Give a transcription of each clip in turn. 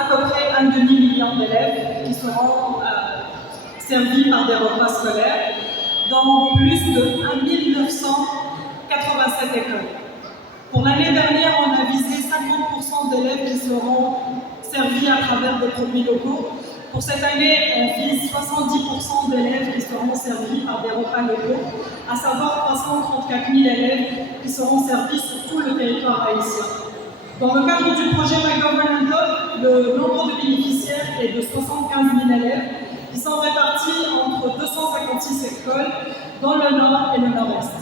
à peu près 1,5 million d'élèves qui seront servis par des repas scolaires dans plus de 1987 écoles. Pour l'année dernière, on a visé 50% d'élèves qui seront servis à travers des produits locaux. Pour cette année, on vise 70% d'élèves qui seront servis par des repas locaux, à savoir 334 000 élèves qui seront servis sur tout le territoire haïtien. Dans le cadre du projet MyGovernment Hub, le nombre de bénéficiaires est de 75 000 élèves qui sont répartis entre 256 écoles dans le Nord et le Nord-Est.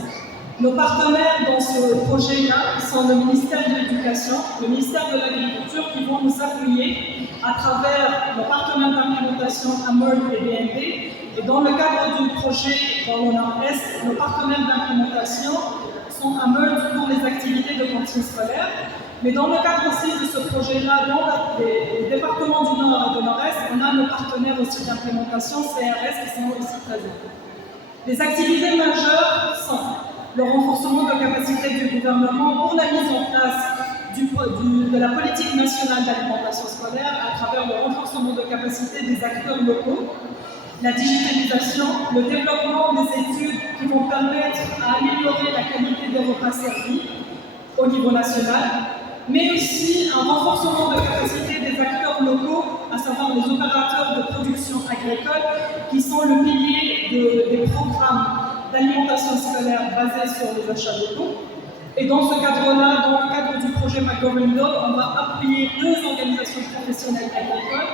Nos partenaires dans ce projet-là sont le ministère de l'Éducation, le ministère de l'Agriculture qui vont nous appuyer à travers nos partenaires d'implémentation AMERD et BNP. Et dans le cadre du projet dans le Nord-Est, nos partenaires d'implémentation sont AMERD pour les activités de cantine scolaire. Mais dans le cadre aussi de ce projet-là, dans les départements du Nord et du Nord-Est, on a nos partenaires aussi d'implémentation, CRS, qui sont aussi présents. Les activités majeures sont le renforcement de la capacité du gouvernement pour la mise en place de la politique nationale d'alimentation scolaire à travers le renforcement de capacité des acteurs locaux, la digitalisation, le développement des études qui vont permettre à améliorer la qualité des repas servis au niveau national, mais aussi un renforcement de capacité des acteurs locaux, à savoir les opérateurs de production agricole, qui sont le pilier des programmes d'alimentation scolaire basés sur les achats locaux. Et dans ce cadre-là, dans le cadre du projet MyGovernment Hub, on va appuyer 2 organisations professionnelles agricoles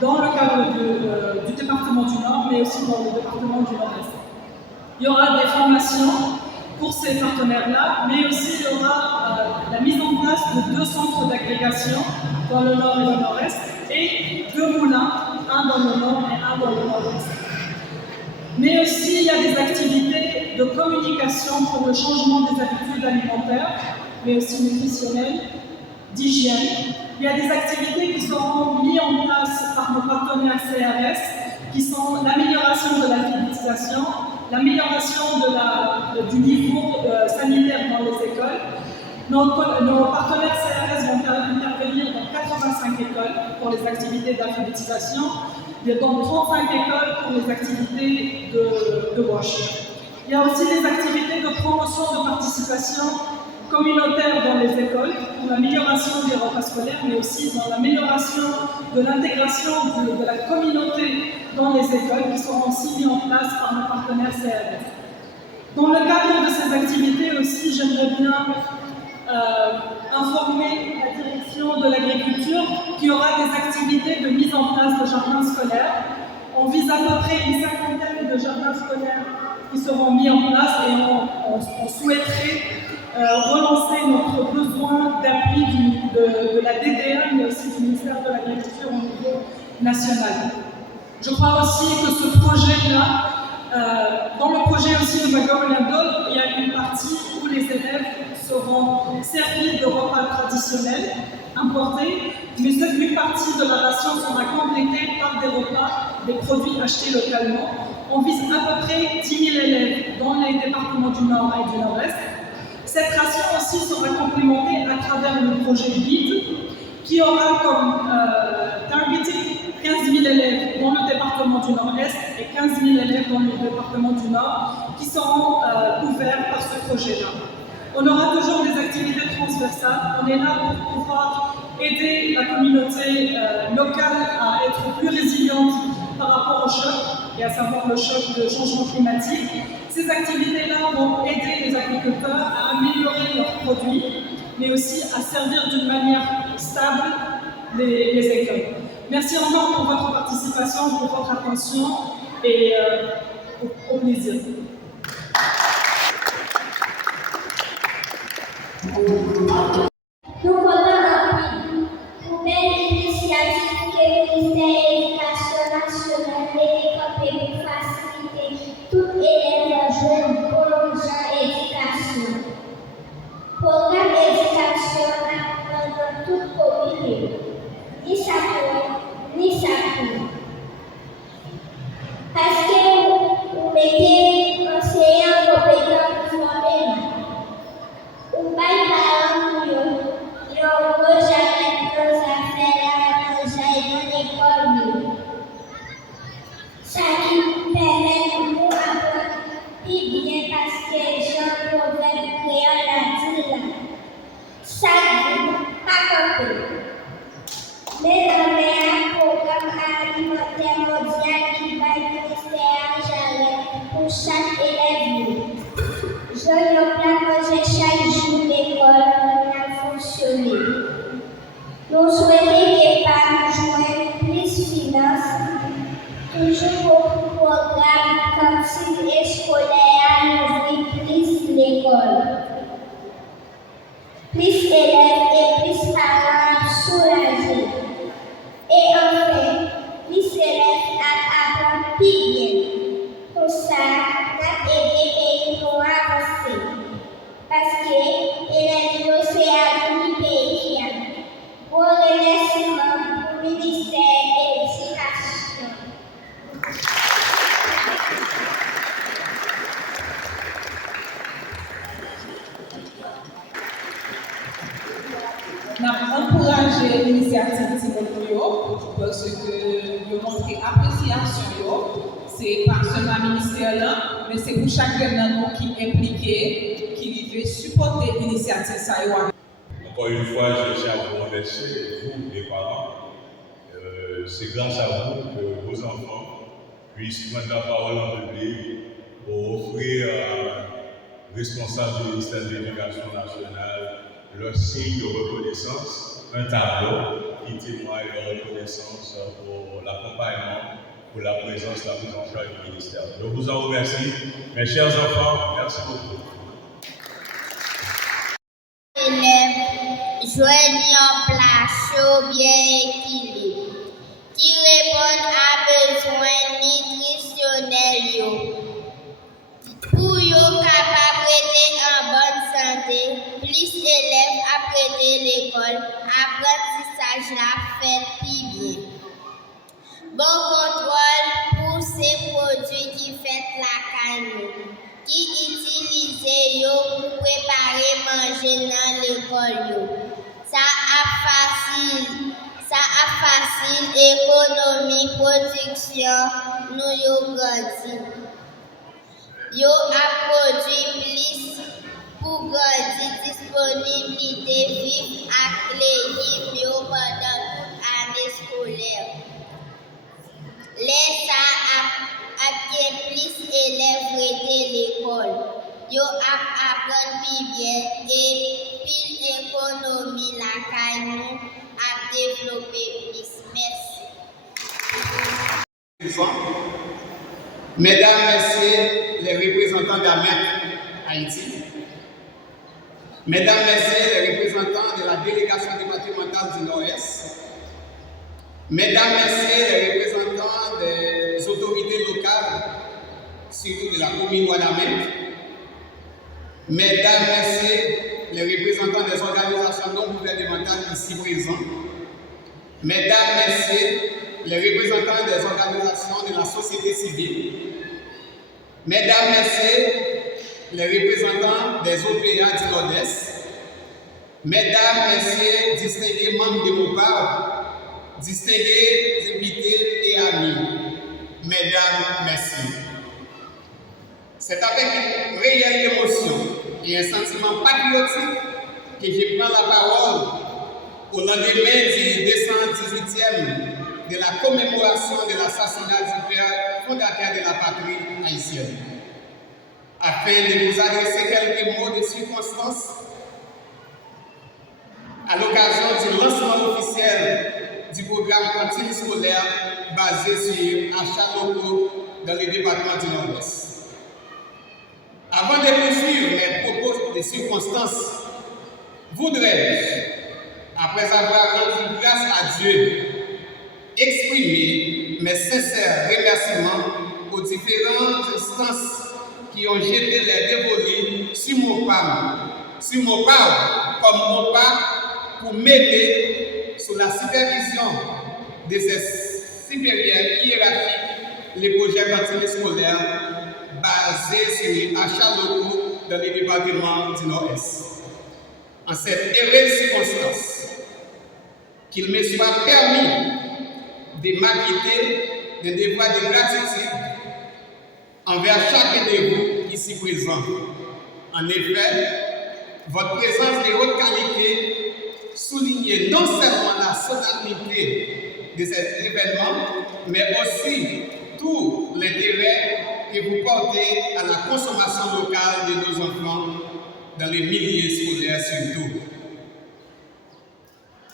dans le cadre du département du Nord, mais aussi dans le département du Nord-Est. Il y aura des formations pour ces partenaires-là, mais aussi il y aura la mise en place de 2 centres d'agrégation dans le Nord et le Nord-Est, et 2 moulins, un dans le Nord et un dans le Nord-Est. Mais aussi, il y a des activités de communication pour le changement des habitudes alimentaires, mais aussi nutritionnelles, d'hygiène. Il y a des activités qui seront mises en place par nos partenaires CRS, qui sont l'amélioration de l'alphabétisation, l'amélioration du niveau sanitaire dans les écoles. Nos partenaires CRS vont intervenir dans 85 écoles pour les activités d'alphabétisation, dans 35 écoles pour les activités de WASH. Il y a aussi des activités de promotion de participation communautaire dans les écoles pour l'amélioration des repas scolaires, mais aussi dans l'amélioration de l'intégration de la communauté dans les écoles qui seront aussi mises en place par nos partenaires CRS. Dans le cadre de ces activités aussi, j'aimerais bien informer la direction de l'agriculture qu'il y aura des activités de mise en place de jardins scolaires. On vise à peu près une 50aine de jardins scolaires qui seront mis en place et on souhaiterait relancer notre besoin d'appui de la DDA, mais aussi du ministère de l'Agriculture au niveau national. Je crois aussi que ce projet-là, dans le projet aussi de MyGovernment Hub, il y a une partie où les élèves seront servis de repas traditionnels importés, mais une partie de la ration sera complétée par des repas, des produits achetés localement. On vise à peu près 10 000 élèves dans les départements du Nord et du Nord-Est. Cette ration aussi sera complémentée à travers le projet BID, qui aura comme targeting 15 000 élèves dans le département du Nord-Est et 15 000 élèves dans le département du Nord qui seront couverts par ce projet-là. On aura toujours des activités transversales. On est là pour pouvoir aider la communauté locale à être plus résiliente par rapport au choc, et à savoir le choc de changement climatique. Ces activités-là vont aider les agriculteurs à améliorer leurs produits, mais aussi à servir d'une manière stable les écoles. Merci encore pour votre participation, pour votre attention et au plaisir. Nous comptons une belle initiative que le ministère de l'Éducation nationale est développé pour faciliter tout élève jeune prolongeant l'éducation. Programme d'éducation dans toute commune, ni chacun. Parce que vous mettez enseignants compétents pour former. Ou pas parents pour eux, jamais nos affaires, chaque élève. Je ne plan chaque jour l'école a fonctionné. Nous souhaitons que par joindre plus de finances, toujours au programme cantine et scolaire, nous plus l'école. Plus élèves et plus parents soulagés. Et enfin, plus élèves apprennent plus bien. Pour ça, nous aidons les pays à avancer. Parce que élèves, c'est à l'unique pays. Pour remerciement au ministère de l'Éducation. Nous avons encouragé l'initiative Timothée parce que nous montrons appréciation. Ce n'est pas seulement le ministère, mais c'est pour chacun de nous qui est impliqué, qui veut supporter l'initiative. Encore une fois, je tiens à vous remercier, vous, les parents. C'est grâce à vous que vos enfants puissent prendre la parole en public pour offrir à responsable du ministère de l'Éducation nationale leur signe de reconnaissance, un tableau qui témoigne de reconnaissance pour l'accompagnement, pour la présence, la prise en charge du ministère. Je vous en remercie. Mes chers enfants, merci beaucoup. Élèves, joignent en place bien équilibré, qui répondent à besoins nutritionnels. Pour être capable d'être en bonne santé, plus d'élèves apprennent l'école, apprentissage la fait plus bien. Bon contrôle pour ces produits qui font la canne, qui utilisent pour préparer manger dans l'école. Ça a facile économie, production, nous grandi. Yo a produit plus pour grandir disponibilité vive avec l'équipe pendant toute année scolaire. Les ça a plus d'élèves de l'école. Yo apprennent plus bien et pile économie la caille a développé plus. Merci. Mesdames, Messieurs les représentants d'AMEC Haïti, Mesdames, Messieurs les représentants de la délégation départementale du Nord-Est, Mesdames, Messieurs les représentants des autorités locales, surtout de la commune Ouadamèque, Mesdames, Messieurs les représentants des organisations non gouvernementales ici présents, Mesdames, Messieurs les représentants des organisations de la société civile, Mesdames, Messieurs les représentants des OPA du Nord-Est, Mesdames, Messieurs, distingués membres de MOPAR, distingués invités et amis, Mesdames, Messieurs. C'est avec une réelle émotion et un sentiment patriotique que je prends la parole au lendemain du 218e de la commémoration de l'assassinat du père fondateur de la patrie haïtienne. Afin de vous adresser quelques mots de circonstance à l'occasion du lancement officiel du programme cantine scolaire basé sur achats locaux dans le département du Nord-Est. Avant de poursuivre les propos de circonstances, voudrais-je, après avoir rendu grâce à Dieu, exprimer mes sincères remerciements aux différentes instances qui ont jeté les dévolus sur mon part comme mon part pour m'aider sous la supervision de ces supérieurs hiérarchiques les projets cantines scolaires basés sur les achats locaux dans les départements du Nord-Est. En cette heureuse circonstance, qu'il me soit permis de m'acquitter d'un devoir de gratitude envers chacun de vous ici présents. En effet, votre présence de haute qualité souligne non seulement la solennité de cet événement, mais aussi tout l'intérêt que vous portez à la consommation locale de nos enfants dans les milieux scolaires surtout.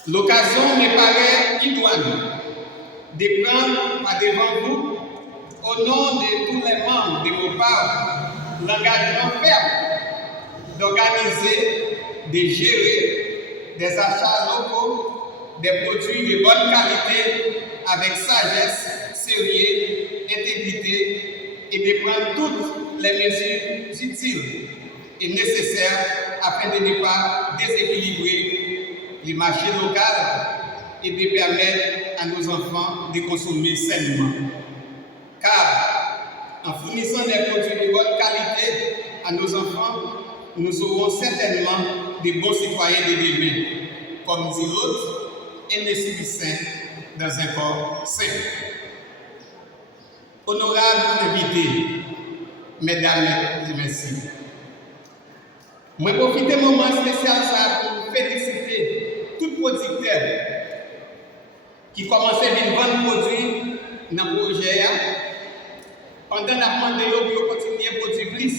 L'occasion me paraît idoine de prendre par devant vous, au nom de tous les membres de MOPAO, l'engagement ferme d'organiser, de gérer des achats locaux, des produits de bonne qualité avec sagesse, sérieux, intégrité et de prendre toutes les mesures utiles et nécessaires afin de ne pas déséquilibrer les marchés locaux et de permettre à nos enfants de consommer sainement. Car en fournissant des produits de bonne qualité à nos enfants, nous aurons certainement des bons citoyens de demain, comme dit l'autre, un esprit sain dans un corps sain. Honorables invités, mesdames et messieurs, je profite de moment spécial pour féliciter tout producteur qui commence à vendre produits dans le projet pendant la pandémie, on continue à produire plus.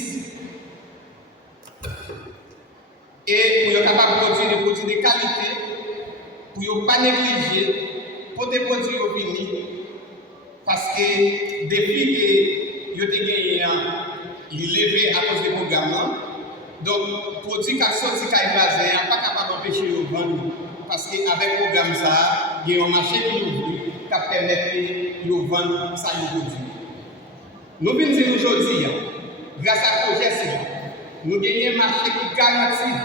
Et pour être capable de produire des produits de qualité, pour ne pas négliger, pour des produits finis, parce que depuis que vous avez gagné, il est levé à cause des programmes, donc produits qui sont sortis, qui sont pas capable d'empêcher de vendre, parce qu'avec le programme, il y a un marché qui permet de vendre ça produit. Nous venons dire aujourd'hui, grâce à ce projet, nous gagnons un marché qui garantit,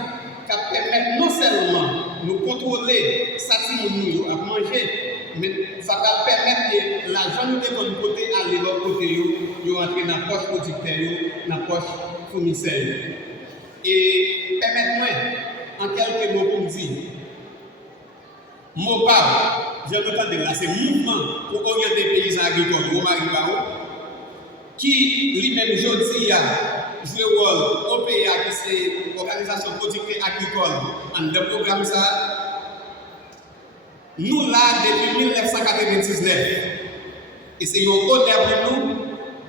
qui permet non seulement de nous contrôler ça nous à manger, mais ça va permettre que l'argent nous devons côté aller de l'autre côté, nous rentrer dans la poche producteur, dans la poche fournisseur. Et permettez-moi, en quelques mots, pour me dire, MOPAO, j'ai entendu là, c'est mouvement pour orienter les paysans agricoles, qui lui-même aujourd'hui a joué le rôle au PA, qui c'est l'organisation productive agricole, en deux programmes ça. Nous là depuis 1999, et c'est un honneur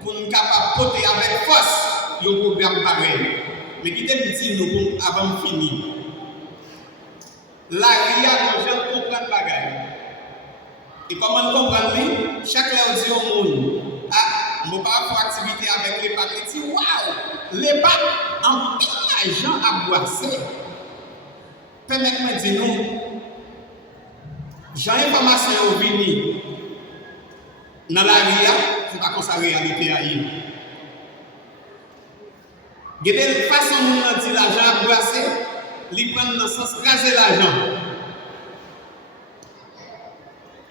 pour nous capables de porter avec force un programme pareil. Mais qui te dit nous avant de finir. La RIA, nous allons comprendre le bagage. Et comment comprendre chaque fois dit au monde, je ne vais pas faire activité avec les pâtes. Je dis, waouh, les pâtes, en pile d'argent à boisser. Permettez-moi de dire, nous, j'ai une information au vini dans la RIA, je ne sais pas comment ça réalité ailleurs. Il y a des façons de dire l'argent à boisser, ils prennent dans le sens raser l'argent.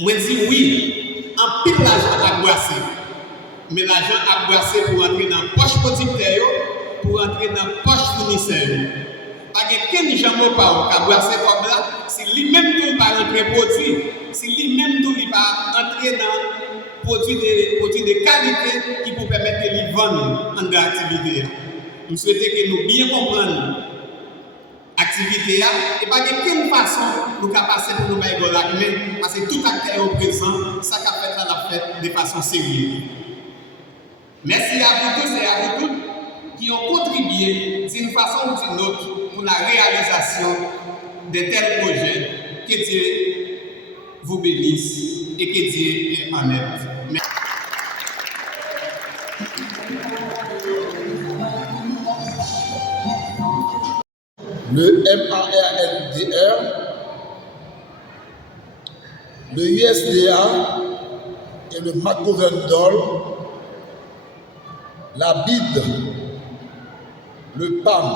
Moi, je dis oui, en pile l'argent à boisser. Mais l'argent à boisser pour entrer dans la poche producteur, pour entrer dans la poche fournisseur. Parce que quel gens ne pas à boisser comme là, si lui-même tout pas entrer produit, si lui-même tout pas entrer dans produit de qualité qui peut permettre de lui vendre en activité. Je souhaite que nous bien comprenions l'activité et pas de quelle façon nous pouvons passer pour nous faire mais parce que tout acteur est présent, ça va faire la fête de façon sérieuse. Merci à vous tous et à vous toutes qui ont contribué d'une façon ou d'une autre pour la réalisation de tels projets. Que Dieu vous bénisse et que Dieu en aide. Merci. Le MARNDR, le USDA et le McGovern-Dole, la BID, le PAM,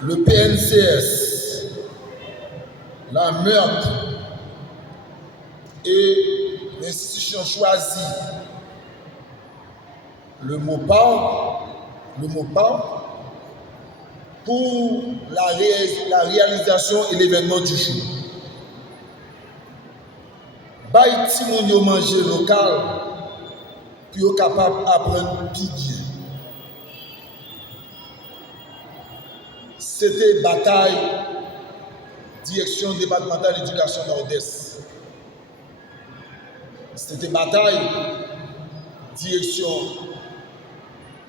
le PNCS, la MERC et l'institution choisie, le MOPAO, pour la réalisation et l'événement du jour. Baï ti moun yo manger local, puis yo capable d'apprendre plus bien. C'était bataille direction départementale d'éducation Nord-Est. C'était bataille direction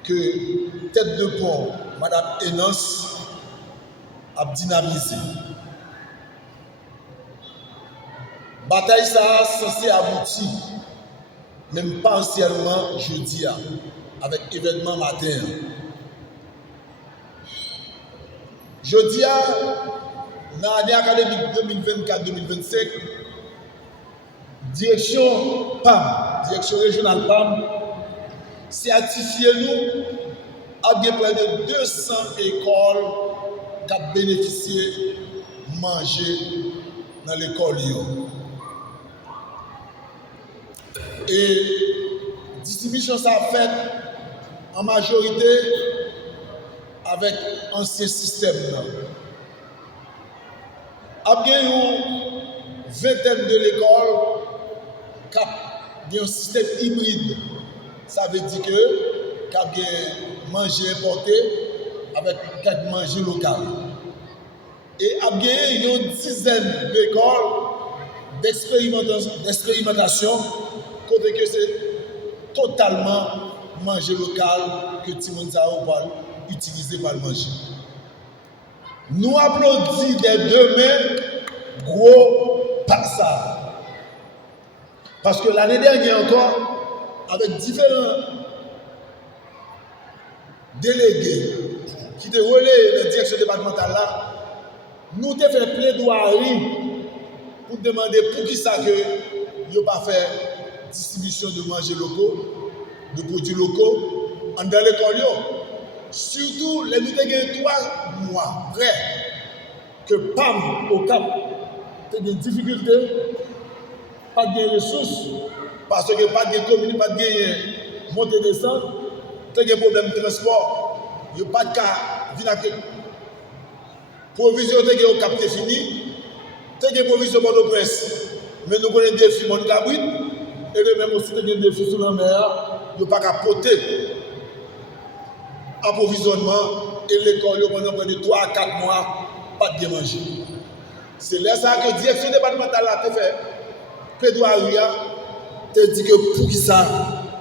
que tête de pont, Madame Enos, a dynamisé. Bataille ça censé aboutir, même partiellement jeudi, avec événement matin. Jeudi, dans l'année académique 2024-2025, direction PAM, direction régionale PAM, certifié nous à près de 200 écoles qui ont bénéficié de manger dans l'école. Et distribution ça fait en majorité avec ancien système. Après une vingtaine de l'école qui a un système hybride, ça veut dire que qui a manger importé avec quelques manger local. Et après une dizaine d'écoles d'expérimentation, côté que c'est totalement manger local que Timonza va utiliser pour le manger. Nous applaudissons des deux mains, gros passage. Parce que l'année dernière encore, avec différents délégués qui te relaient la direction départementale là, nous avons fait plaidoirie pour demander pour qui ça que nous pas fait distribution de manger locaux, de produits locaux dans l'école. Surtout, les nous avons 3 mois près que PAM au Cap a des difficultés, pas de ressources, parce que pas de communes, pas de montée et descente, pas de problème de transport, il n'y a pas de cas, provision au Cap est fini, il y a des provisions pour nos presse, mais nous avons des défis mon cabrit, et même aussi des défis sur la mer, il n'y a pas qu'à porter approvisionnement et l'école pendant près de 3 à 4 mois, pas de manger. C'est là ça que la direction départementale a fait. Plaidoirie, te dit que pour qui ça,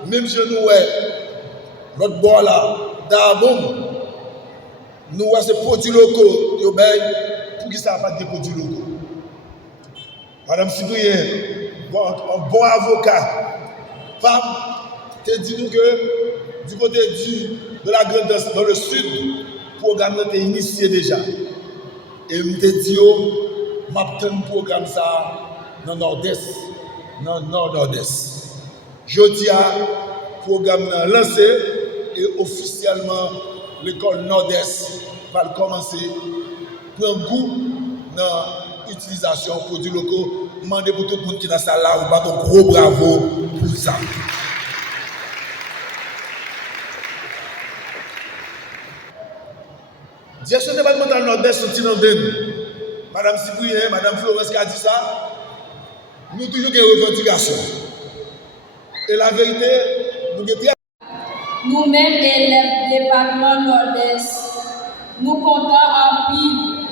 même si nous, l'autre bord là, d'abord, nous avons ces produits locaux, pour qui ça n'a pas de produits locaux. Madame Cyprien, un bon avocat, femme, te dit nous que du côté de la Grande Danse, dans le sud, le programme a été initié déjà. Et je te dis, je vais un programme ça dans le nord-est, dans le nord-nord-est. Je dis, le programme est lancé et officiellement, l'école nord-est va commencer pour un goût dans l'utilisation de produits locaux. Je demande pour tout le monde qui est dans la salle là, on va un gros bravo pour ça. Direction départementale nord-est, Madame Cyprien, Madame Florence qui a dit ça, nous avons toujours des revendications. Et la vérité, nous avons nous-mêmes, élèves du département nord-est, nous comptons en pile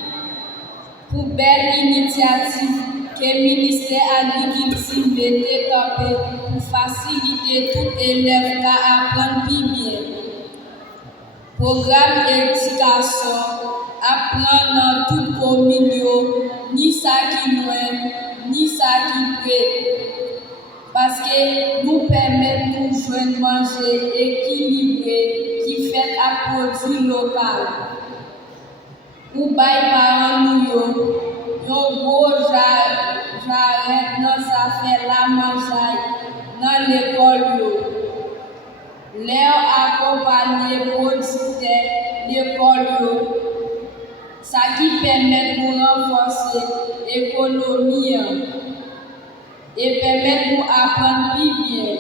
pour belle initiative que le ministère de l'Agriculture mette campé pour faciliter tout élève à apprendre plus bien. Programme éducation, apprendre dans toute commune, ni ça qui loin, ni ça qui près. Parce que nous permettons de jouer manger équilibré qui fait à produit local. Ou bail par nous, yon gros j'arrête dans ça fait la manger dans l'école. Leur accompagner producteur l'école, ça qui permet de renforcer l'économie et permet de apprendre plus bien.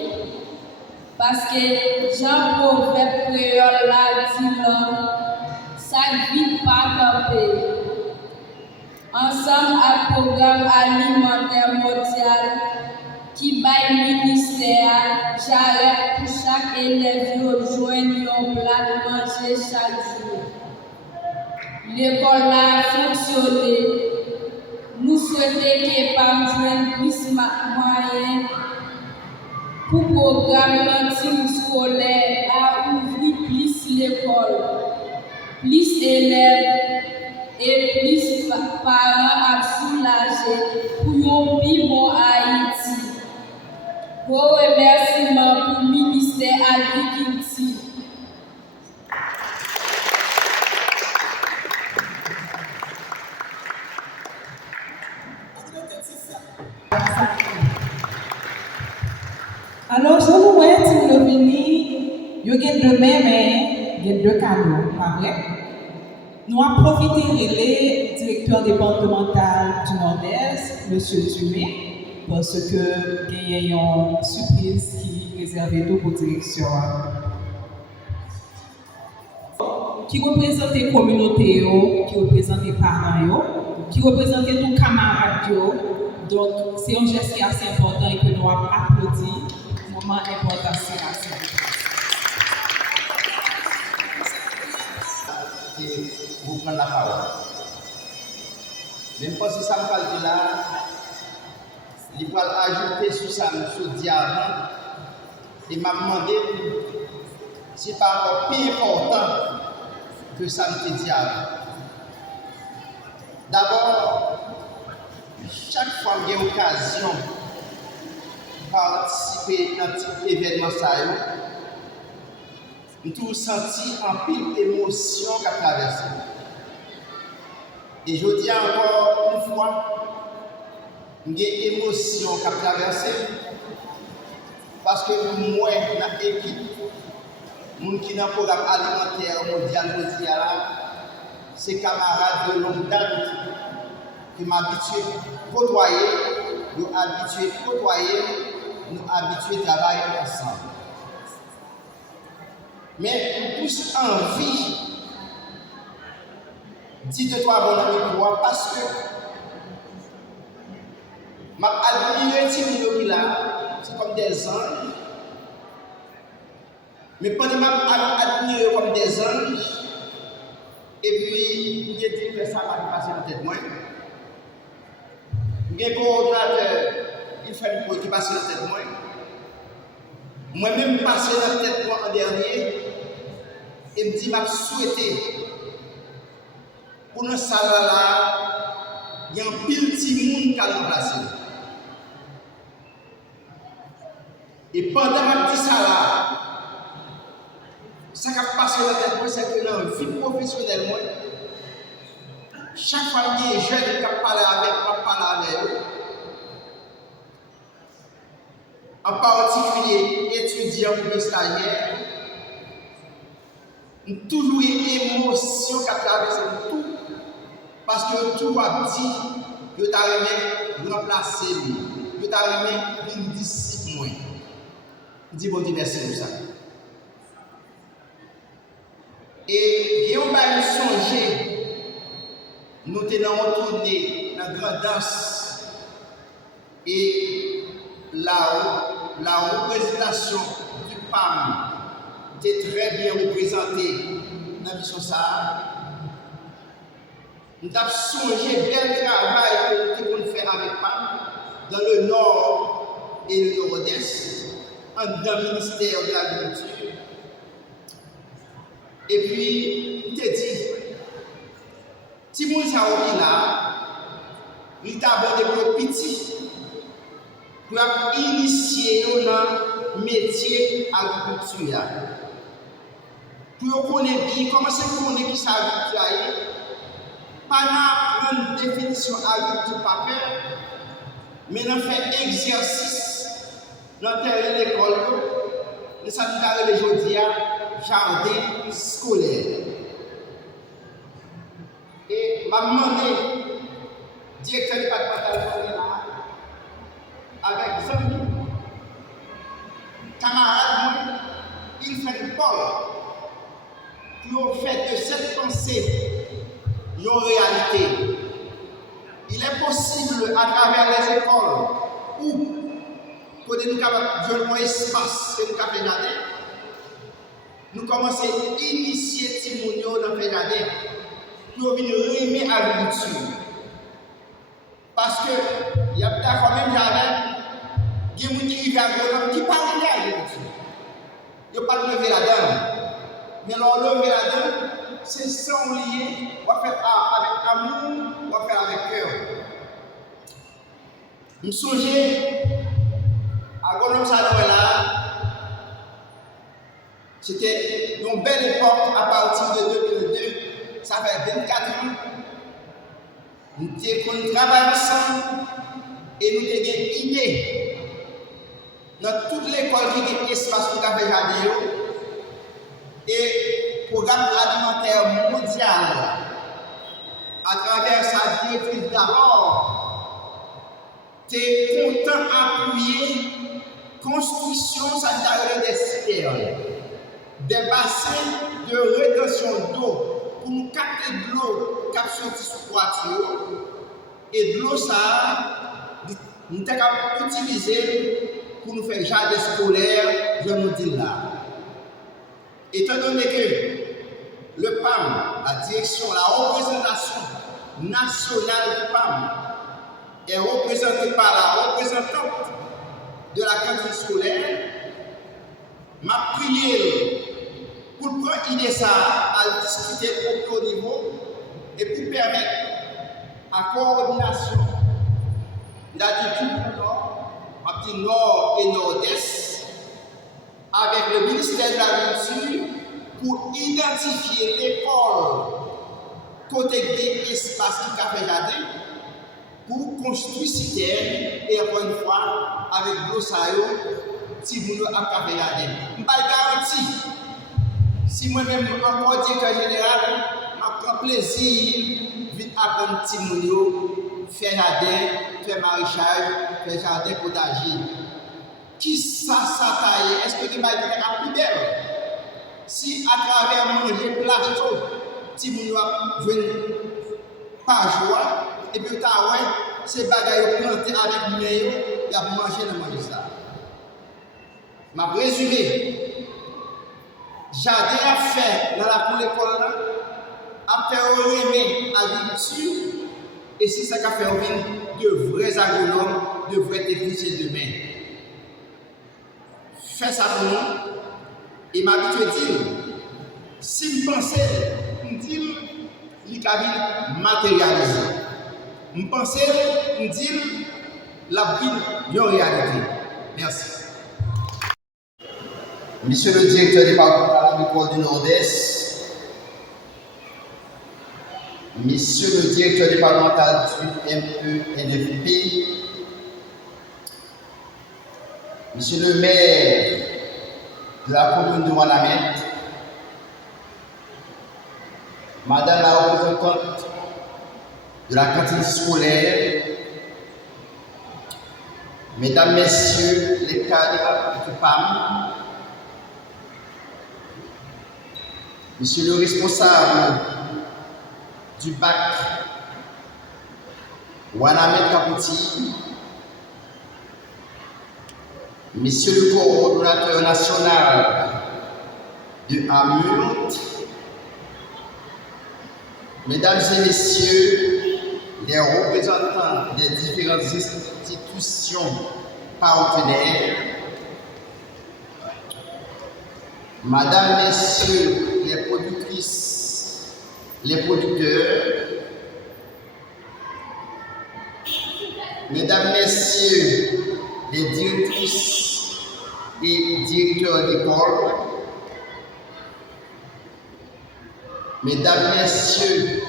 Parce que Jean Proverbe créole l'a dit, ça ne vit pas camper. Ensemble avec le programme alimentaire mondial, qui baille ministère, j'arrête pour chaque élève de joindre un plat de manger chaque jour. L'école a fonctionné. Nous souhaitons que PAM joigne plus moyens pour le programme cantine scolaire a ouvert plus l'école, plus élèves et plus parents à soulager pour un plus bon Haïti. Gros remerciements pour le ministère de l'Agriculture. Alors, je vous vois, si vous venez, il y a deux mains, mais il y a deux canaux, pas vrai? Nous avons profité de le directeur départemental du Nord-Est, M. Dumé, parce que il y a une surprise qui est réservée pour la direction. Qui représente la communauté, qui représente les parents, qui représente tous les camarades. Donc, c'est un geste qui est assez important et que nous avons applaudi. Moment important, c'est assez. Vous prenez la parole. Même pas si ça me parle de là, il va ajouter sur ça, sur diamant, et m'a demandé si c'est pas encore plus important que ça me dit avant. D'abord, chaque fois que j'ai l'occasion de participer à un petit événement, j'ai toujours senti un pile d'émotion qui a traversé. Et je dis encore une fois, j'ai une émotion qui a traversé parce que moi, dans l'équipe, les gens qui sont dans le programme alimentaire mondial, c'est camarades de longue date qui m'habituent à côtoyer, nous habitués à côtoyer, nous habitués à travailler ensemble. Mais plus envie, dites-toi mon ami toi, parce que m'a admiré ces gens là, c'est comme des anges. Mais pendant que m'a admiré comme des anges, et puis il dit que ça va passer dans la tête moi. Il y a un coordonnateur, il fait une chose qui passe dans la tête moi. Moi-même passé dans la tête moi en dernier. Et me dit, m'a souhaité pour notre salle là, il y a un pile petit monde qui a remplacé. Et pendant que je dis ça là, ce qui a passé dans la tête, c'est que dans la vie professionnelle, chaque fois qu'il y a des jeunes qui parlent avec eux, en particulier étudiants ou stagiaires, toujours une émotion qui a traversé tout. Parce que tout a dit que tu as aimé remplacer lui. Que tu as aimé une discipline. Dis bon Dieu merci pour ça. Et on va songer, nous tenons retourné dans la grande danse et la représentation du PAM était très bien représenté dans la mission ça. Nous avons songé bien le travail que nous avons fait avec PAM dans le nord et le nord-est, dans le ministère de l'Agriculture. Et puis, il te dit, si vous avez là, il t'a abordé pour petit, pour initier dans le métier agriculture. Pour connaître bien comment c'est qu'on est qui ça agriculture. Pas une définition agriculture par cœur, mais on fait exercice dans l'école, nous sommes les aujourd'hui jardin scolaire. Et m'a demandé, directeur départemental là, avec des amis, camarades, il fait une pole pour faire de cette pensée une réalité. Il est possible à travers les écoles où côté nous avons un espace que nous avons jardin, nous commençons à initier Timounio dans le jardin pour venir aimer l'agriculture. Parce que il y a quand même jardin, Il y a des gens qui vivent à Grenoble qui parlent à l'agriculture. Ils ne pas lever la donne. Mais leur lever la donne, c'est sans lier, on va faire avec amour, on va faire avec cœur. Je me souviens, à Grenoble, c'était une belle époque à partir de 2002. Ça fait 24 ans. Nous avons travaillé ensemble et nous avons une idée. Dans toute l'école qui a espace pour café jardin et programme alimentaire mondial à travers sa directrice d'abord, tu es content d'appuyer construction sanitaire des citernes, des bassins de rétention d'eau pour nous capter de l'eau qui sorti sous toiture et de l'eau ça nous avons utilisé pour nous faire jardin scolaire, je nous dis là. Étant donné que le PAM, la direction, la représentation nationale du PAM, est représentée par la représentante de la cantine scolaire, m'a prié pour prendre idée ça à discuter au haut niveau et pour permettre à coordination d'attitude nord et nord-est avec le ministère de l'Agriculture pour identifier l'école côté des espaces qui a fait jardin pour construire citernes et encore une fois avec glossario si vous avez fait jardin. Je ne pas garanti si moi-même encore directeur général je prends plaisir d'apprendre petit moun faire jardin, faire maraîchage, faire jardin potager. Qui ça taille? Est-ce que tu vas être plus belle? Si à travers manger plateau, si vous venez pas joie, et puis tu as ces bagages plantés avec maillot, il y a manger dans manger ça. Je vais résumer. Jardin à faire dans la cour l'école, à faire aimer l'agriculture, et c'est ça qui a fait de vrais agronomes, de vrais techniciens demain. Fais ça pour nous, et m'habitue à dire, si je pensais, je dis, il a matérialisé. Je pensais, je dis, la vie est en réalité. Merci. Monsieur le directeur départemental agricole du Nord-Est, Monsieur le directeur départemental du MENFP, Monsieur le maire de la commune de Ouanamène, Madame la représentante de la cantine scolaire, Mesdames, Messieurs les cadres du PAM, Monsieur le responsable du BAC Ouanamène Kapouti, Monsieur le coordonnateur national de AMURT, Mesdames et Messieurs les représentants des différentes institutions partenaires, Madame, Messieurs les productrices, les producteurs, Mesdames, Messieurs les directrices et directeurs d'école, Mesdames, Messieurs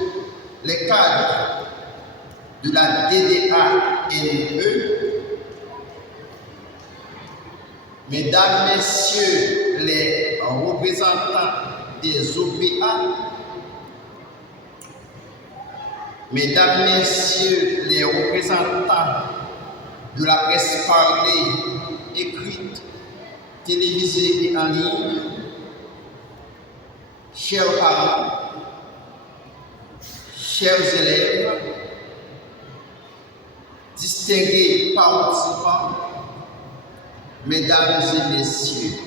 les cadres de la DDA-NE, Mesdames, Messieurs les représentants des OPA, Mesdames, Messieurs les représentants de la presse parlée, écrite, télévisée et en ligne, chers parents, chers élèves, distingués participants, Mesdames et Messieurs,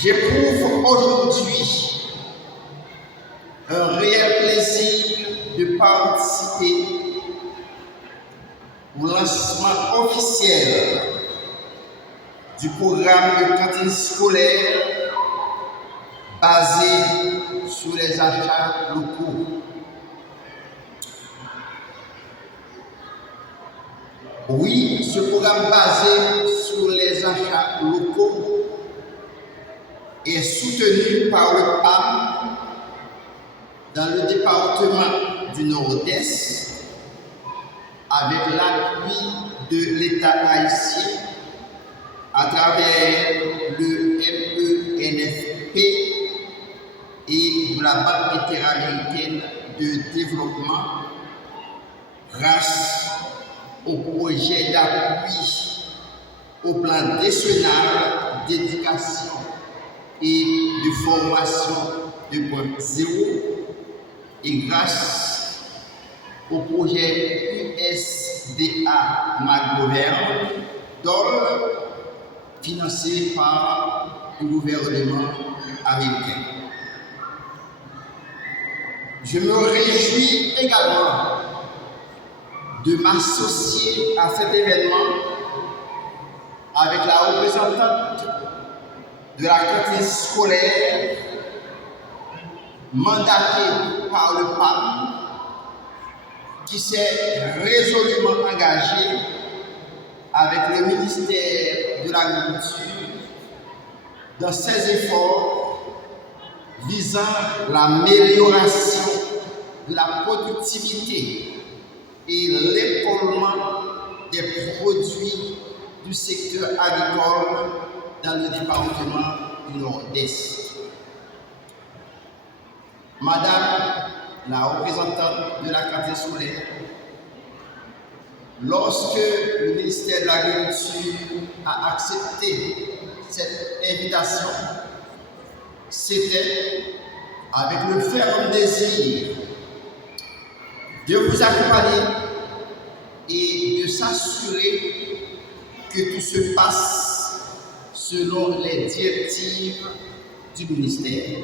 j'éprouve aujourd'hui un réel plaisir de participer au lancement officiel du programme de cantine scolaire basé sur les achats locaux. Oui, ce programme basé sur les achats locaux est soutenu par le PAM dans le département du Nord-Est avec l'appui de l'État haïtien à travers le MENFP et de la Banque interaméricaine de développement grâce au projet d'appui au plan décennal d'éducation et de formation 2.0 et grâce au projet USDA McGovern DOL financé par le gouvernement américain. Je me réjouis également de m'associer à cet événement avec la représentante de la cantine scolaire mandatée par le PAM qui s'est résolument engagée avec le ministère de l'Agriculture dans ses efforts visant l'amélioration de la productivité et l'écoulement des produits du secteur agricole dans le département du Nord-Est. Madame la représentante de la cantine scolaire, lorsque le ministère de l'Agriculture a accepté cette invitation, c'était avec le ferme désir de vous accompagner et de s'assurer que tout se passe selon les directives du ministère.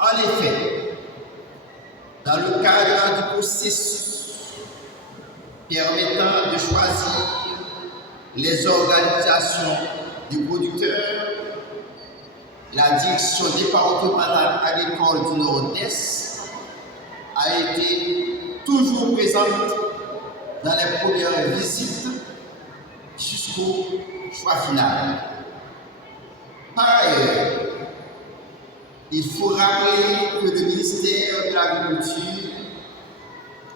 En effet, dans le cadre du processus permettant de choisir les organisations de producteurs, la direction départementale agricole du Nord-Est a été toujours présente dans les premières visites jusqu'au choix final. Par ailleurs, il faut rappeler que le ministère de l'Agriculture,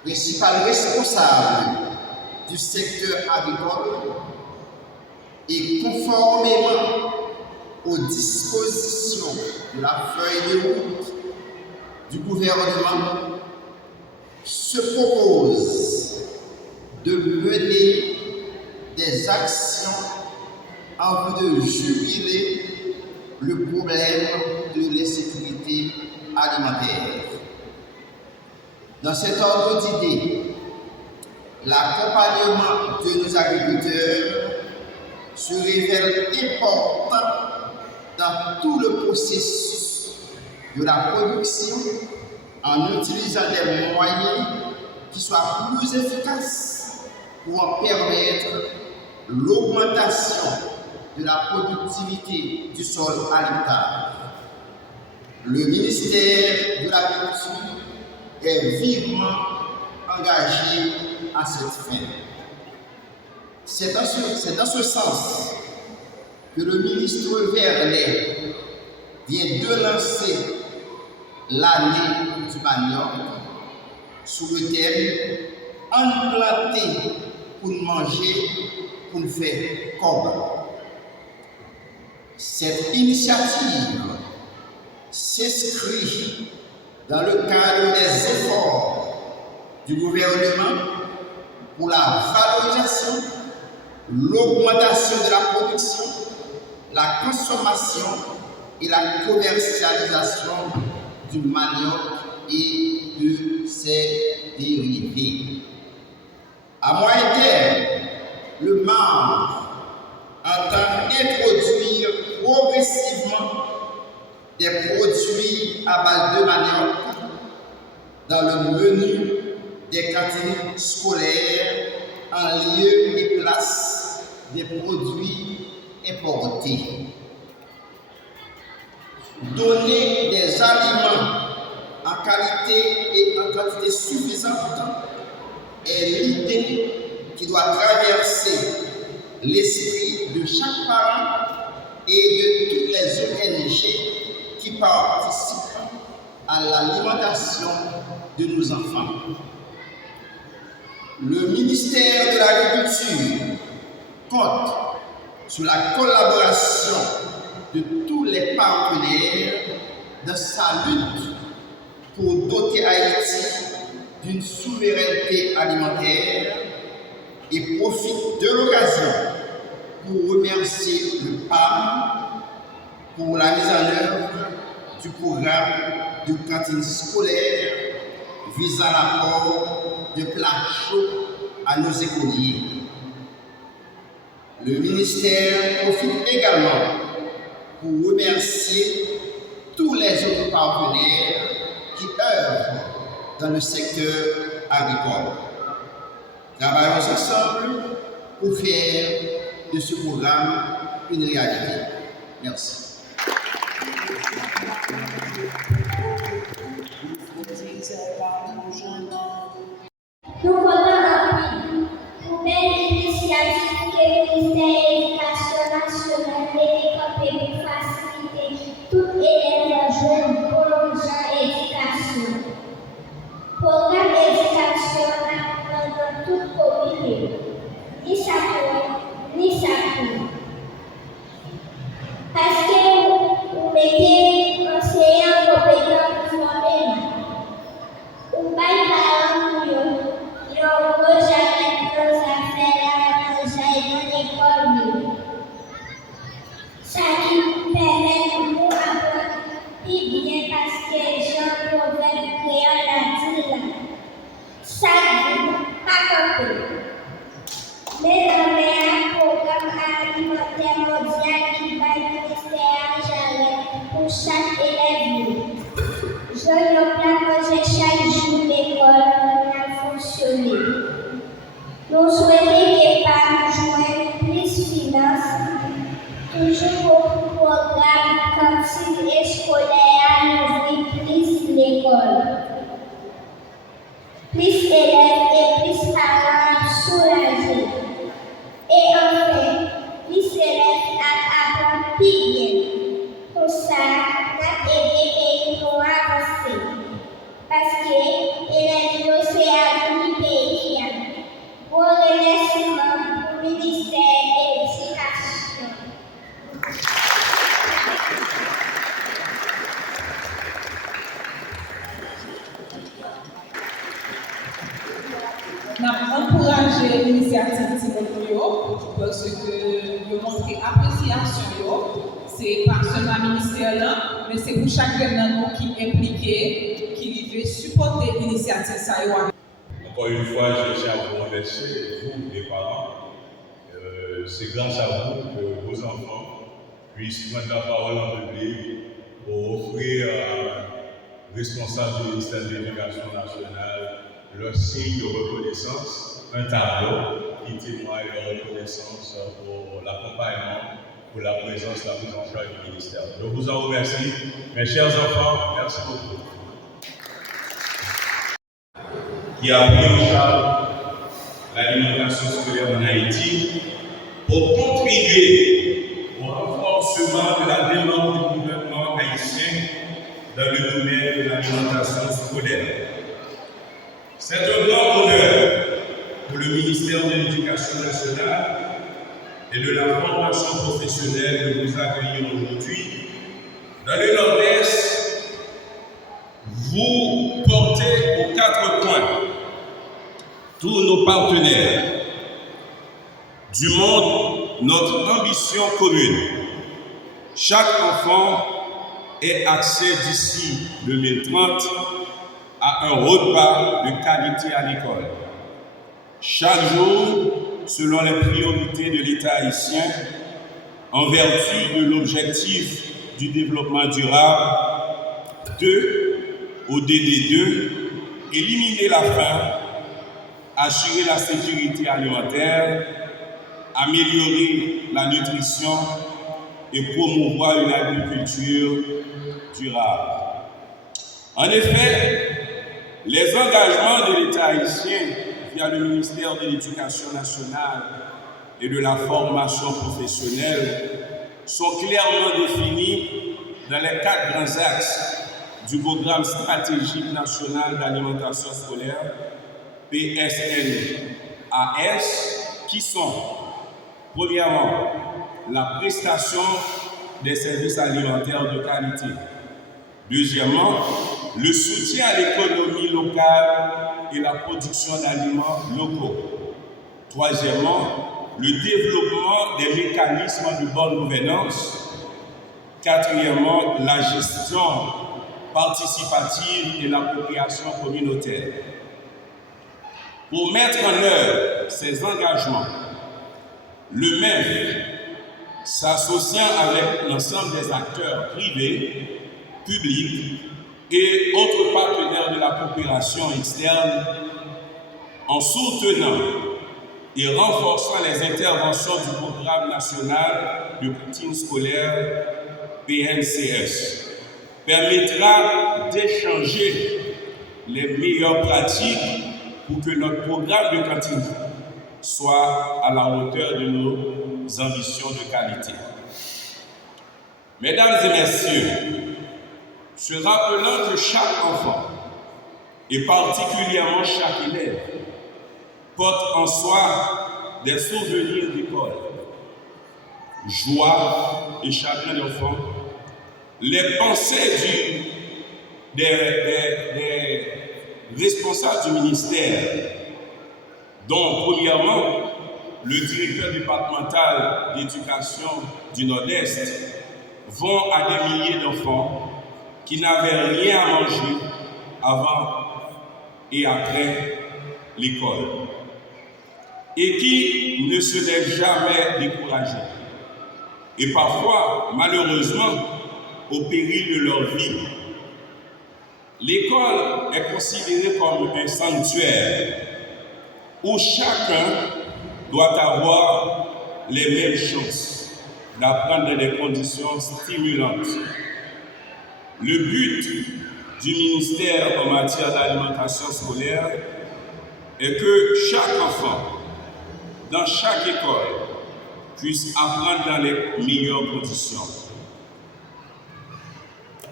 principal responsable du secteur agricole, et conformément aux dispositions de la feuille de route du gouvernement, se propose de mener des actions en vue de juguler le problème de l'insécurité alimentaire. Dans cet ordre d'idée, l'accompagnement de nos agriculteurs se révèle important dans tout le processus de la production en utilisant des moyens qui soient plus efficaces pour en permettre l'augmentation de la productivité du sol alimentaire. Le ministère de l'Agriculture est vivement engagé à cette fin. C'est dans ce sens que le ministre Vernet vient de lancer l'année du manioc sous le thème « En planter pour manger, pour nous faire comme ». Cette initiative s'inscrit dans le cadre des efforts du gouvernement pour la valorisation, l'augmentation de la production, la consommation et la commercialisation du manioc et de ses dérivés. À moyen terme, le MAR entend introduire progressivement des produits à base de manioc dans le menu des cantines scolaires en lieu et place des produits importés. Donner des aliments en qualité et en quantité suffisante est l'idée qui doit traverser l'esprit de chaque parent et de toutes les ONG qui participent à l'alimentation de nos enfants. Le ministère de l'Agriculture compte sur la collaboration de tous les partenaires dans sa lutte pour doter Haïti d'une souveraineté alimentaire et profite de l'occasion pour remercier le PAM pour la mise en œuvre du programme de cantine scolaire visant l'apport de plats chauds à nos écoliers. Le ministère profite également pour remercier tous les autres partenaires qui œuvrent dans le secteur agricole. Travaillons ensemble pour faire de ce programme une réalité. Merci. Nous comptons en belle initiative que le ministère de l'Éducation nationale est développé pour faciliter tout élève jeune prolongeant éducation. Programme d'éducation dans toute commune, ni Sapo. Parce que vous mettez enseignants compétents pour former. Ou pas parents pour yo jamais nos affaires dans l'école. Ça qui permet nous apprendre plus bien parce que Jean proverbe créole a dit ça pas compris. Mais dans le programme alimentaire mondial qui va le ministère jamais pour chaque élève. Je ne peux manger chaque jour l'école a fonctionné. Nous souhaitons que par joindre plus de finances, toujours au programme cantine et scolaire à ouvrir plus l'école. Plus élèves et plus parents soulagés. Et enfin, plus élèves à apprendre plus bien. Pour ça, nous aider pays pour avancer. Parce que élèves c'est à du pays. Pour remerciement au ministère de l'Éducation. Nous avons encouragé l'initiative Timothée parce que nous montrons appréciation. C'est pas seulement le ministère là, mais c'est pour chacun de nous qui est impliqué, qui veut supporter l'initiative. Encore une fois, je tiens à vous remercier, vous, les parents. C'est grâce à vous que vos enfants puissent prendre la parole en public pour offrir à responsable du ministère de l'Éducation nationale leur signe de reconnaissance, un tableau qui témoigne leur reconnaissance pour l'accompagnement, pour la présence, la prise en charge du ministère. Je vous en remercie. Mes chers enfants, merci beaucoup. Qui a pris en charge l'alimentation scolaire en Haïti pour contribuer au renforcement de la demande du gouvernement haïtien dans le domaine de l'alimentation scolaire. C'est un grand honneur pour le ministère de l'Éducation nationale et de la formation professionnelle de vous accueillir aujourd'hui. Dans le Nord-Est, vous portez aux 4 coins tous nos partenaires du monde, notre ambition commune. Chaque enfant ait accès d'ici 2030 à un repas de qualité à l'école. Chaque jour, selon les priorités de l'État haïtien, en vertu de l'objectif du développement durable, 2, ODD 2, éliminer la faim assurer la sécurité alimentaire, améliorer la nutrition et promouvoir une agriculture durable. En effet, les engagements de l'État haïtien via le ministère de l'Éducation nationale et de la formation professionnelle sont clairement définis dans les 4 grands axes du programme stratégique national d'alimentation scolaire, PSNAS, qui sont, premièrement, la prestation des services alimentaires de qualité. Deuxièmement, le soutien à l'économie locale et la production d'aliments locaux. Troisièmement, le développement des mécanismes de bonne gouvernance. Quatrièmement, la gestion participative et l'appropriation communautaire. Pour mettre en œuvre ces engagements, le MEF, s'associant avec l'ensemble des acteurs privés, publics et autres partenaires de la coopération externe, en soutenant et renforçant les interventions du programme national de cantine scolaire PNCS, permettra d'échanger les meilleures pratiques pour que notre programme de cantine soit à la hauteur de nos ambitions de qualité. Mesdames et messieurs, se rappelant que chaque enfant, et particulièrement chaque élève, porte en soi des souvenirs d'école, joie et chagrin d'enfant, les pensées des responsables du ministère, dont premièrement le directeur départemental d'éducation du Nord-Est, vont à des milliers d'enfants qui n'avaient rien à manger avant et après l'école et qui ne se laissent jamais décourager et parfois, malheureusement, au péril de leur vie. L'école est considérée comme un sanctuaire où chacun doit avoir les mêmes chances d'apprendre dans des conditions stimulantes. Le but du ministère en matière d'alimentation scolaire est que chaque enfant, dans chaque école, puisse apprendre dans les meilleures conditions.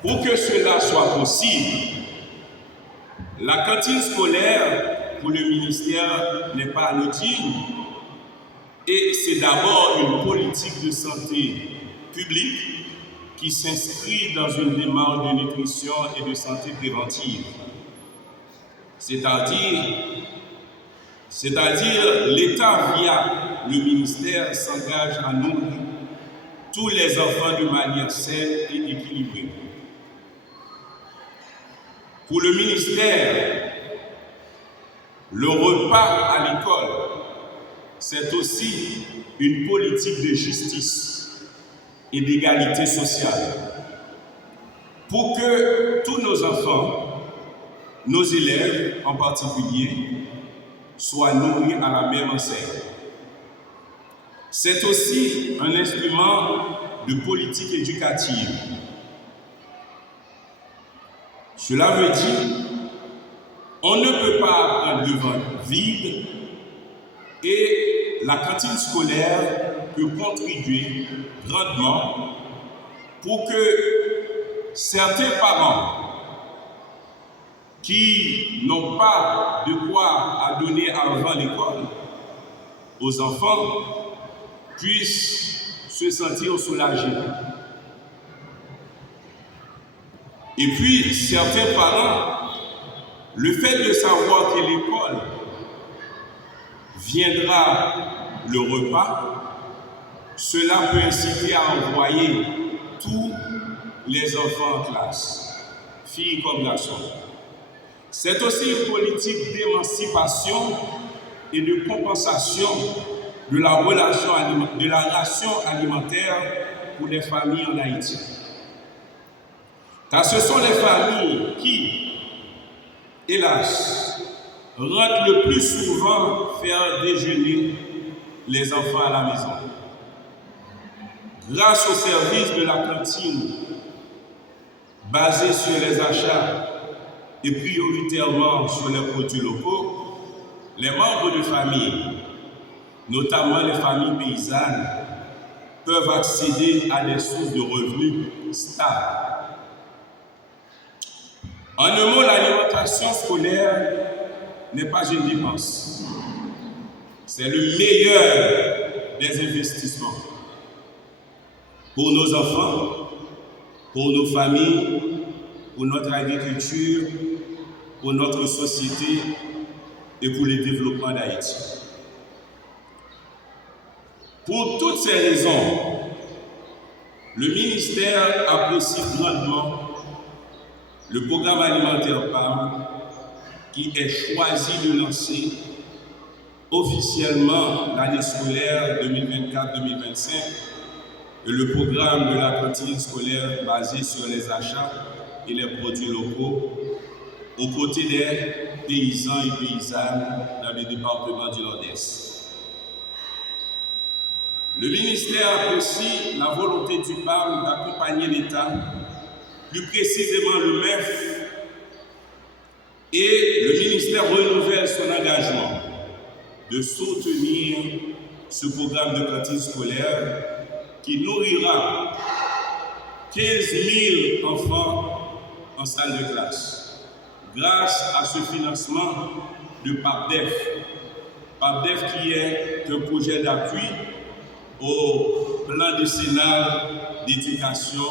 Pour que cela soit possible, la cantine scolaire pour le ministère n'est pas anodine et c'est d'abord une politique de santé publique qui s'inscrit dans une démarche de nutrition et de santé préventive. C'est-à-dire l'État via le ministère s'engage à nourrir tous les enfants de manière saine et équilibrée. Pour le ministère, le repas à l'école, c'est aussi une politique de justice et d'égalité sociale. Pour que tous nos enfants, nos élèves en particulier, soient nourris à la même enseigne. C'est aussi un instrument de politique éducative. Cela veut dire on ne peut pas apprendre le ventre vide et la cantine scolaire peut contribuer grandement pour que certains parents qui n'ont pas de quoi à donner avant l'école aux enfants puissent se sentir soulagés. Et puis, certains parents, le fait de savoir que l'école viendra le repas, cela peut inciter à envoyer tous les enfants en classe, filles comme garçons. C'est aussi une politique d'émancipation et de compensation de la ration alimentaire pour les familles en Haïti. Car ce sont les familles qui, hélas, rentrent le plus souvent faire déjeuner les enfants à la maison. Grâce au service de la cantine, basé sur les achats et prioritairement sur les produits locaux, les membres de famille, notamment les familles paysannes, peuvent accéder à des sources de revenus stables. En un mot, l'alimentation scolaire n'est pas une dépense. C'est le meilleur des investissements pour nos enfants, pour nos familles, pour notre agriculture, pour notre société et pour le développement d'Haïti. Pour toutes ces raisons, le ministère apprécie grandement le programme alimentaire PAM qui est choisi de lancer officiellement l'année scolaire 2024-2025 et le programme de la cantine scolaire basé sur les achats et les produits locaux aux côtés des paysans et paysannes dans le département du Nord-Est. Le ministère apprécie la volonté du PAM d'accompagner l'État, plus précisément le MEF, et le ministère renouvelle son engagement de soutenir ce programme de cantine scolaire qui nourrira 15 000 enfants en salle de classe grâce à ce financement de PAPDEF. PAPDEF qui est un projet d'appui au plan décennal d'éducation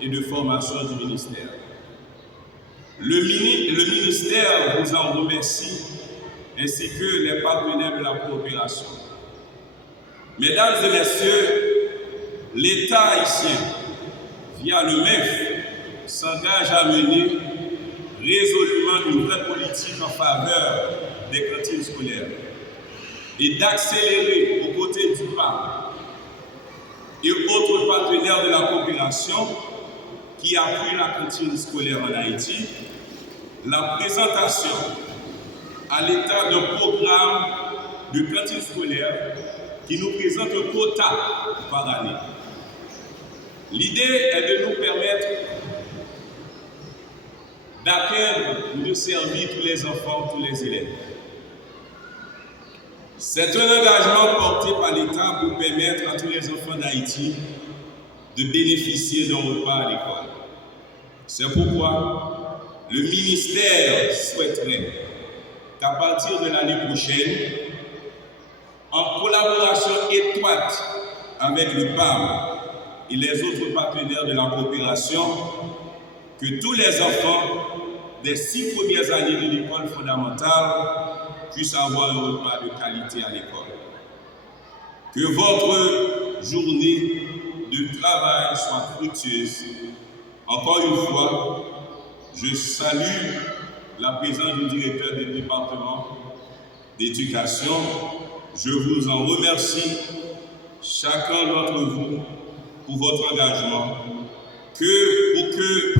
et de formation du ministère. Le ministère vous en remercie, ainsi que les partenaires de la coopération. Mesdames et messieurs, l'État haïtien, via le MEF, s'engage à mener résolument une vraie politique en faveur des cantines scolaires et d'accélérer aux côtés du PAM et autres partenaires de la coopération qui appuient la cantine scolaire en Haïti, la présentation à l'État d'un programme de cantine scolaire qui nous présente un quota par année. L'idée est de nous permettre d'atteindre ou de servir tous les enfants, tous les élèves. C'est un engagement porté par l'État pour permettre à tous les enfants d'Haïti de bénéficier d'un repas à l'école. C'est pourquoi le ministère souhaiterait qu'à partir de l'année prochaine, en collaboration étroite avec le PAM et les autres partenaires de la coopération, que tous les enfants des 6 premières années de l'école fondamentale puissent avoir un repas de qualité à l'école. Que votre journée de travail soit fructueuse. Encore une fois, je salue la présence du directeur du département d'éducation. Je vous en remercie, chacun d'entre vous, pour votre engagement. Pour que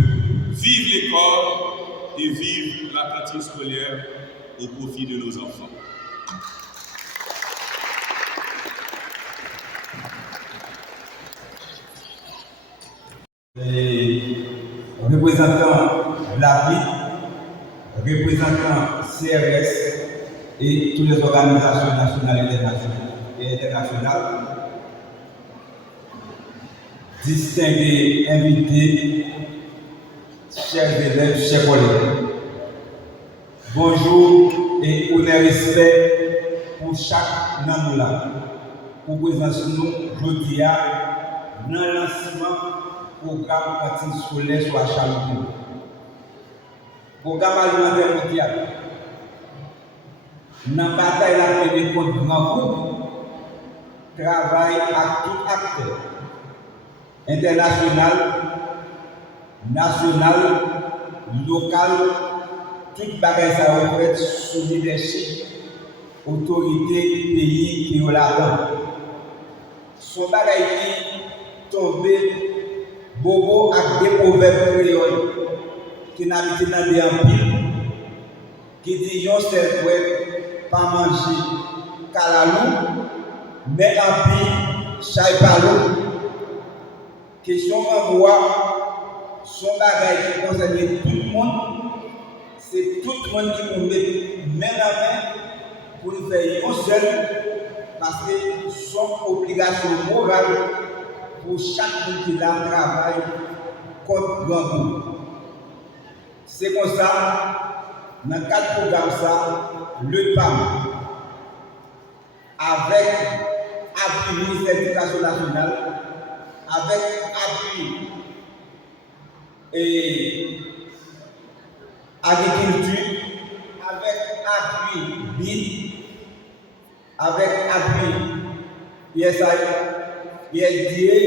vive l'école et vive la cantine scolaire au profit de nos enfants. Les représentants de l'API, représentants CRS et toutes les organisations nationales et internationales, distingués invités, chers élèves, chers collègues. Bonjour et pour les respects pour chaque nan là. Pour présenter nous aujourd'hui dans le lancement programme cantine scolaire sur la Chaloupe. Programme alimentaire mondial. Dans la bataille la première contre grand groupe, travaille à tout acteur international, national, local, toute bagaille ça va être sous leadership, autorité, pays qui ont là-dedans. Son bagaille qui tombe, bobo avec des proverbes créoles qui n'habitent dans des empires, qui dit yon seul pouet pas manger calalou, mais en pile chai palo. Question en voix, son bagage qui concerne tout le monde, c'est tout le monde qui nous met main en main pour nous faire yon seul, parce que son obligation morale pour chaque monde qui a travail contre grand groupe. C'est comme ça, dans le cadre du programme, le PAM, avec appui du ministère de l'Éducation nationale, avec appui et agriculture, avec appui BID, avec appui ISA, ISDA,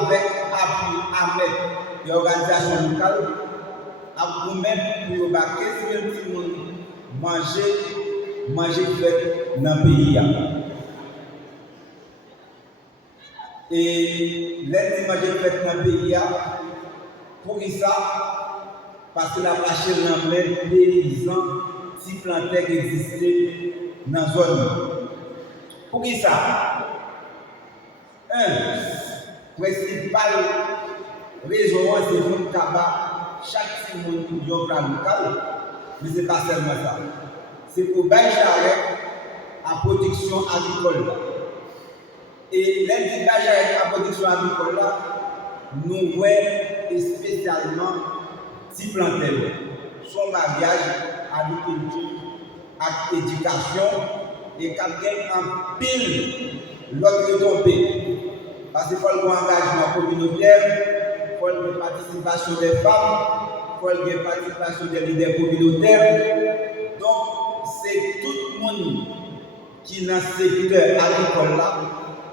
avec appui AMED et organisations locales, à vous-même pour 15 000 personnes manger fait dans le pays. Et l'aide manger fait dans le pays, pour ça, parce que la marché dans les paysans, si plantaires qui existaient dans la zone. Pour ça, principal raison, c'est que chaque monde qui a un plan local, mais ce n'est pas seulement ça. C'est pour bailler à la production agricole. Et l'aide de bailler à la production agricole, nous voyons spécialement si planter son mariage, agriculture, éducation, et quelqu'un en pile l'autre tombé. Parce qu'il faut le engagement communautaire, il faut la participation des femmes, il faut la participation des leaders communautaires. Donc, c'est tout le monde qui est dans ce secteur agricole là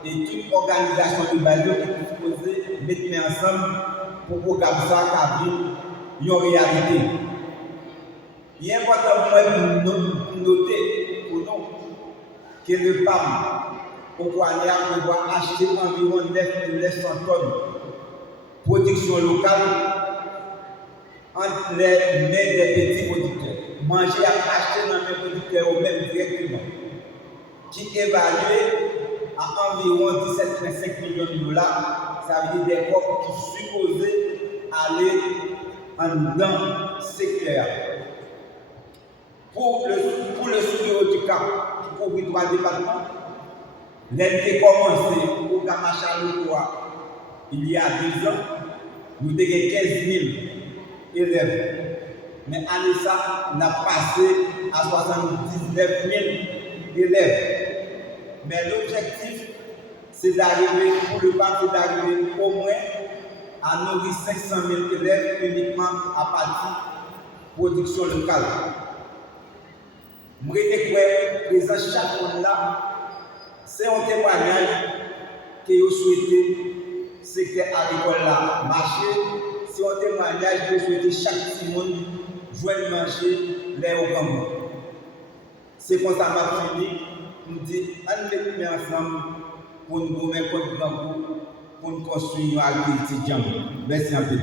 et toute organisation de base qui est supposée mettre ensemble pour programme ça qui a une réalité. Il est important pour noter pour nous que le PAM au Kouania doit acheter environ 900 tonnes de production locale entre les mains des petits producteurs. Manger et acheter dans les producteurs au même directement, qui est évalué à environ 17,5 millions de dollars. Ça veut dire des corps qui sont supposés aller en dans le secteur. Pour le studio du Cap, qui couvre 3 départements, l'aide a commencé au Kamachalou il y a 10 ans, nous avons 15 000 élèves. Mais année ça, on a passé à 79 000 élèves. Mais l'objectif, c'est d'arriver, pour le PAM, c'est d'arriver au moins à nourrir 500 000 élèves uniquement à partir de production locale. Je crois que présent chaque monde là, c'est un témoignage que vous souhaitez, c'est que l'école là marcher. C'est un témoignage que vous souhaitez chaque petit monde joindre manger les au grand. C'est comme ça que fini. Nous disons, on met ensemble pour nous mettre contre grand pour nous construire une agriculture. Merci un peu.